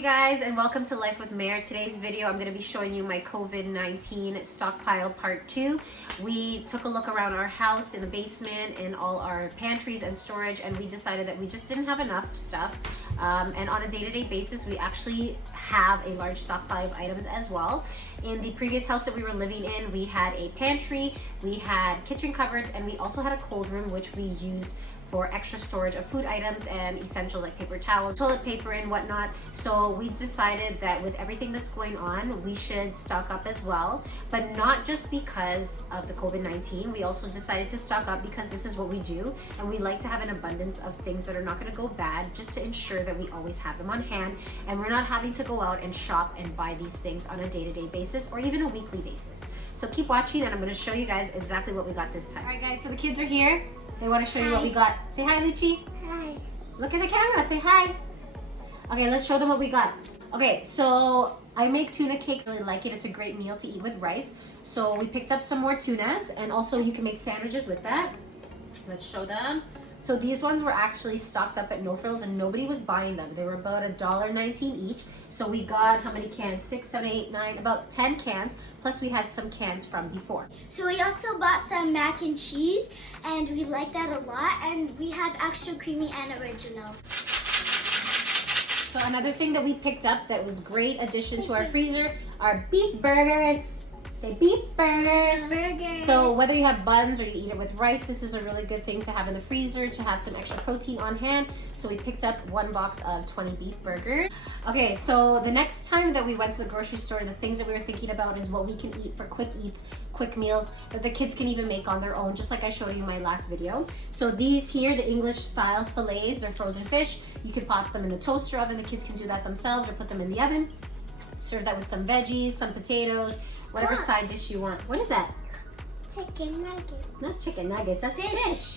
Hey guys, and welcome to Life with Mare. Today's video I'm going to be showing you my COVID-19 stockpile part 2. We took a look around our house in the basement and all our pantries and storage, and we decided that we just didn't have enough stuff. And on a day-to-day basis we actually have a large stockpile of items as well. In the previous house that we were living in, we had a pantry, we had kitchen cupboards, and we also had a cold room which we used for extra storage of food items and essentials like paper towels, toilet paper and whatnot. So we decided that with everything that's going on, we should stock up as well, but not just because of the COVID-19. We also decided to stock up because this is what we do, and we like to have an abundance of things that are not going to go bad, just to ensure that we always have them on hand and we're not having to go out and shop and buy these things on a day-to-day basis or even a weekly basis. So keep watching and I'm going to show you guys exactly what we got this time. All right guys, so the kids are here. They want to show you what we got. Say hi, Lucci. Hi. Look at the camera. Say hi. Okay, let's show them what we got. Okay, so I make tuna cakes. I really like it. It's a great meal to eat with rice. So we picked up some more tunas, and also you can make sandwiches with that. Let's show them. So these ones were actually stocked up at No Frills and nobody was buying them. They were about $1.19 each. So we got how many cans? 6, 7, 8, 9, about 10 cans. Plus we had some cans from before. So we also bought some mac and cheese, and we like that a lot. And we have extra creamy and original. So another thing that we picked up that was great addition to our freezer are beef burgers. Say beef burgers. Burgers. So whether you have buns or you eat it with rice, this is a really good thing to have in the freezer to have some extra protein on hand. So we picked up one box of 20 beef burgers. Okay, so the next time that we went to the grocery store, the things that we were thinking about is what we can eat for quick eats, quick meals that the kids can even make on their own, just like I showed you in my last video. So these here, the English style fillets, they're frozen fish. You can pop them in the toaster oven. The kids can do that themselves or put them in the oven. Serve that with some veggies, some potatoes, whatever side dish you want. What is that? Chicken nuggets. Not chicken nuggets, that's fish.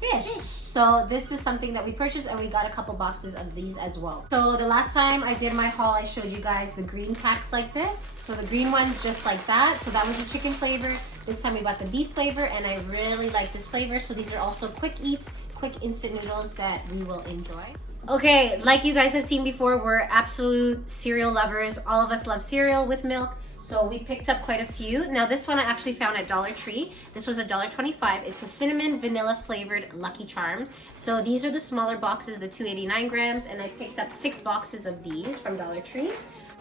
Fish. So this is something that we purchased, and we got a couple boxes of these as well. So the last time I did my haul, I showed you guys the green packs like this. So the green one's just like that. So that was the chicken flavor. This time we bought the beef flavor, and I really like this flavor. So these are also quick eats, quick instant noodles that we will enjoy. Okay, like you guys have seen before, we're absolute cereal lovers. All of us love cereal with milk. So we picked up quite a few. Now this one I actually found at Dollar Tree. This was $1.25. It's a cinnamon vanilla flavored Lucky Charms. So these are the smaller boxes, the 289 grams, and I picked up 6 boxes of these from Dollar Tree.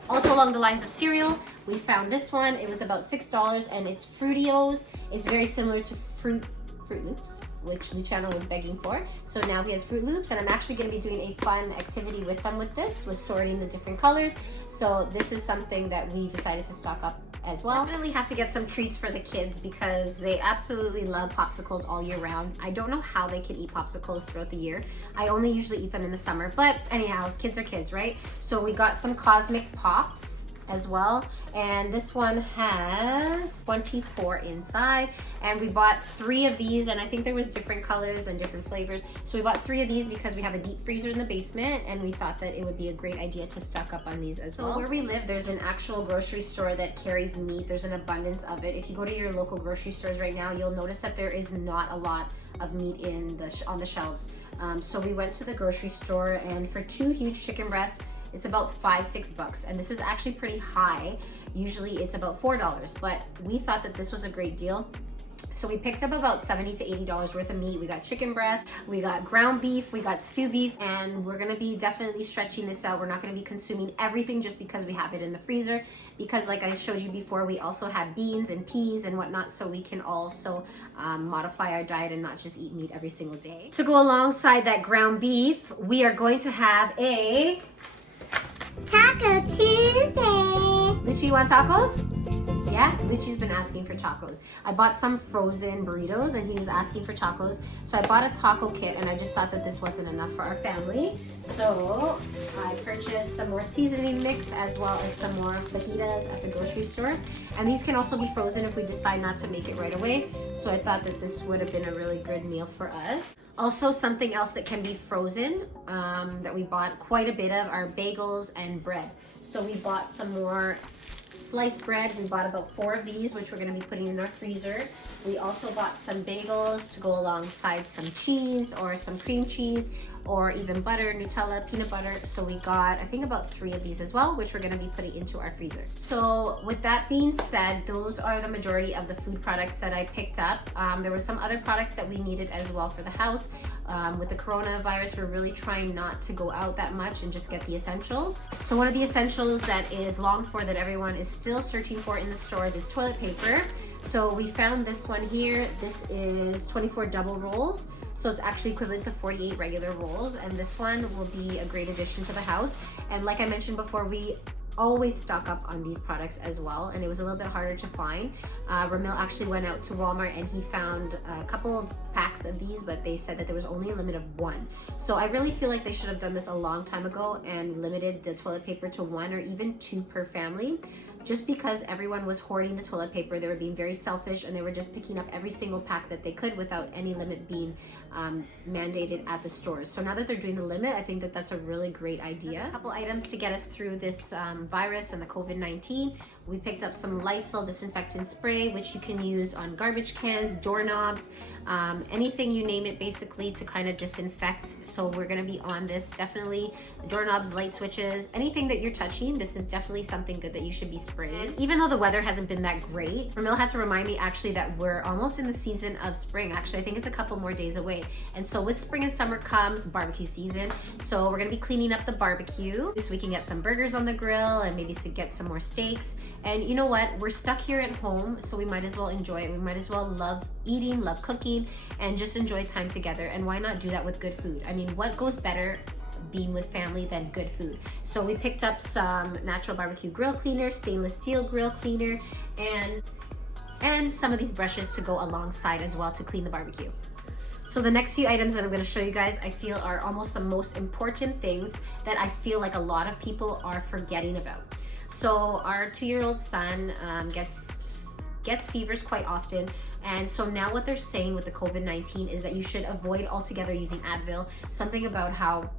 Also along the lines of cereal, we found this one. It was about $6 and it's Fruitios. It's very similar to Fruit Loops, which Luciano was begging for. So now he has Fruit Loops, and I'm actually going to be doing a fun activity with them with this, with sorting the different colors. So this is something that we decided to stock up as well. Definitely have to get some treats for the kids because they absolutely love popsicles all year round. I don't know how they can eat popsicles throughout the year. I only usually eat them in the summer, but anyhow, kids are kids, right? So we got some Cosmic Pops as well, and this one has 24 inside, and we bought 3 of these, and I think there was different colors and different flavors. So we bought 3 of these because we have a deep freezer in the basement, and we thought that it would be a great idea to stock up on these as well. So where we live, there's an actual grocery store that carries meat. There's an abundance of it. If you go to your local grocery stores right now, you'll notice that there is not a lot of meat on the shelves. So we went to the grocery store, and for 2 huge chicken breasts, it's about $5-6, and this is actually pretty high. Usually it's about $4, but we thought that this was a great deal. So we picked up about $70 to $80 worth of meat. We got chicken breast, we got ground beef, we got stew beef, and we're gonna be definitely stretching this out. We're not gonna be consuming everything just because we have it in the freezer, because like I showed you before, we also have beans and peas and whatnot, so we can also modify our diet and not just eat meat every single day. To go alongside that ground beef, we are going to have a Taco Tuesday. Lucci, you want tacos? Yeah, Lucci's been asking for tacos. I bought some frozen burritos and he was asking for tacos. So I bought a taco kit, and I just thought that this wasn't enough for our family. So I purchased some more seasoning mix as well as some more fajitas at the grocery store. And these can also be frozen if we decide not to make it right away. So I thought that this would have been a really good meal for us. Also, something else that can be frozen that we bought quite a bit of are bagels and bread. So we bought some more sliced bread. We bought about 4 of these, which we're going to be putting in our freezer. We also bought some bagels to go alongside some cheese or some cream cheese. or even butter, Nutella, peanut butter. So we got, I think, about 3 of these as well, which we're gonna be putting into our freezer. So with that being said, those are the majority of the food products that I picked up. There were some other products that we needed as well for the house. With the coronavirus, we're really trying not to go out that much and just get the essentials. So one of the essentials that is longed for, that everyone is still searching for in the stores, is toilet paper. So we found this one here. This is 24 double rolls. So it's actually equivalent to 48 regular rolls. And this one will be a great addition to the house. And like I mentioned before, we always stock up on these products as well, and it was a little bit harder to find. Ramil actually went out to Walmart and he found a couple of packs of these, but they said that there was only a limit of 1. So I really feel like they should have done this a long time ago and limited the toilet paper to 1 or even 2 per family. Just because everyone was hoarding the toilet paper, they were being very selfish and they were just picking up every single pack that they could without any limit being mandated at the stores. So now that they're doing the limit, I think that that's a really great idea. A couple items to get us through this virus and the COVID-19. We picked up some Lysol disinfectant spray, which you can use on garbage cans, doorknobs, anything you name it, basically, to kind of disinfect. So we're gonna be on this, definitely. Doorknobs, light switches, anything that you're touching, this is definitely something good that you should be spraying. Even though the weather hasn't been that great, Ramil had to remind me actually that we're almost in the season of spring. Actually, I think it's a couple more days away. And so with spring and summer comes barbecue season. So we're gonna be cleaning up the barbecue so we can get some burgers on the grill and maybe get some more steaks. And you know what? We're stuck here at home, so we might as well enjoy it. We might as well love eating, love cooking, and just enjoy time together. And why not do that with good food? I mean, what goes better being with family than good food? So we picked up some natural barbecue grill cleaner, stainless steel grill cleaner, and some of these brushes to go alongside as well to clean the barbecue. So the next few items that I'm going to show you guys, I feel are almost the most important things that I feel like a lot of people are forgetting about. So our 2-year-old son gets fevers quite often. And so now what they're saying with the COVID-19 is that you should avoid altogether using Advil. Something about how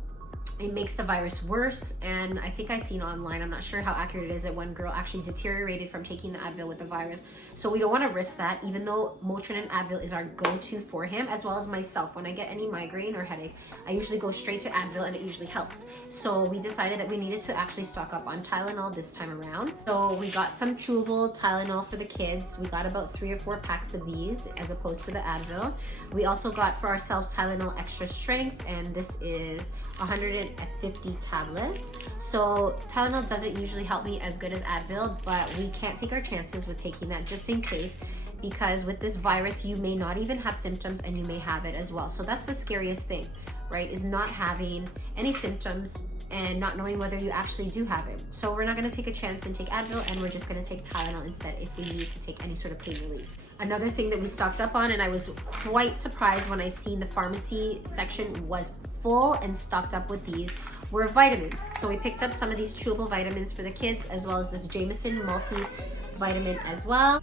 it makes the virus worse. And I think I seen online, I'm not sure how accurate it is, that one girl actually deteriorated from taking the Advil with the virus. So we don't want to risk that, even though Motrin and Advil is our go-to for him, as well as myself. When I get any migraine or headache, I usually go straight to Advil and it usually helps. So we decided that we needed to actually stock up on Tylenol this time around. So we got some chewable Tylenol for the kids. We got about 3 or 4 packs of these as opposed to the Advil. We also got for ourselves Tylenol Extra Strength, and this is 150 tablets. So Tylenol doesn't usually help me as good as Advil, but we can't take our chances with taking that just in case, because with this virus you may not even have symptoms and you may have it as well. So that's the scariest thing, right, is not having any symptoms and not knowing whether you actually do have it. So we're not going to take a chance and take Advil, and we're just going to take Tylenol instead if we need to take any sort of pain relief. Another thing that we stocked up on, and I was quite surprised when I seen the pharmacy section was full and stocked up with these, were vitamins. So we picked up some of these chewable vitamins for the kids, as well as this Jameson multivitamin as well.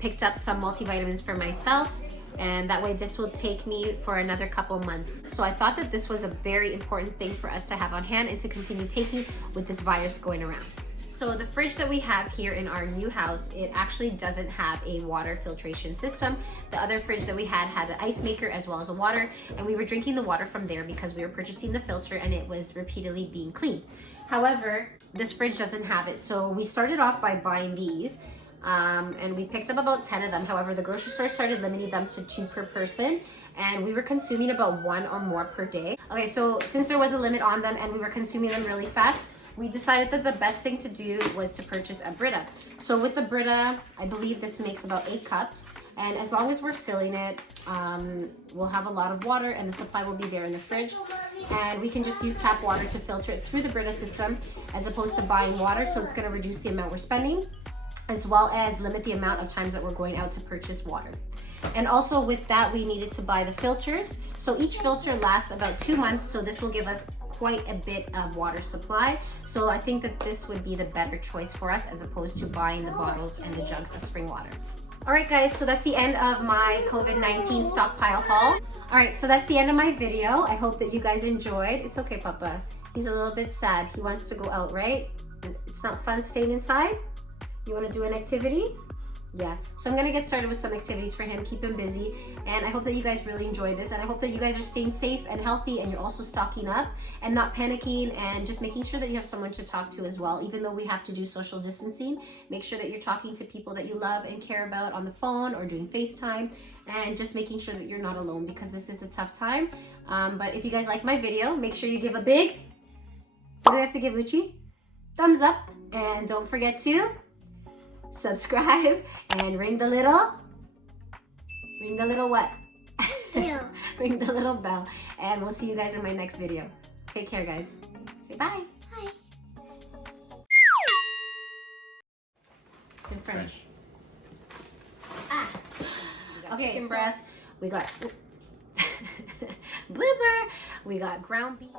Picked up some multivitamins for myself, and that way this will take me for another couple months. So I thought that this was a very important thing for us to have on hand and to continue taking with this virus going around. So the fridge that we have here in our new house, it actually doesn't have a water filtration system. The other fridge that we had an ice maker as well as a water, and we were drinking the water from there because we were purchasing the filter and it was repeatedly being cleaned. However, this fridge doesn't have it. So we started off by buying these, and we picked up about 10 of them. However, the grocery store started limiting them to 2 per person, and we were consuming about 1 or more per day. Okay, so since there was a limit on them and we were consuming them really fast, we decided that the best thing to do was to purchase a Brita. So with the Brita, I believe this makes about 8 cups. And as long as we're filling it, we'll have a lot of water and the supply will be there in the fridge. And we can just use tap water to filter it through the Brita system as opposed to buying water. So it's gonna reduce the amount we're spending, as well as limit the amount of times that we're going out to purchase water. And also with that, we needed to buy the filters. So each filter lasts about 2 months. So this will give us quite a bit of water supply. So I think that this would be the better choice for us as opposed to buying the bottles and the jugs of spring water. All right guys, so that's the end of my COVID-19 stockpile haul. All right, so that's the end of my video. I hope that you guys enjoyed. It's okay, Papa. He's a little bit sad. He wants to go out, right? It's not fun staying inside. You want to do an activity? Yeah, so I'm gonna get started with some activities for him, keep him busy, and I hope that you guys really enjoy this, and I hope that you guys are staying safe and healthy, and you're also stocking up and not panicking, and just making sure that you have someone to talk to as well. Even though we have to do social distancing, make sure that you're talking to people that you love and care about on the phone or doing FaceTime, and just making sure that you're not alone, because this is a tough time. But if you guys like my video, make sure you give a big, what do I have to give, Lucci? Thumbs up, and don't forget to subscribe and ring the little what? Bell. Ring the little bell, and we'll see you guys in my next video. Take care, guys. Say bye. Bye. It's in French. Ah. Okay, chicken breast. We got blooper. We got ground beef.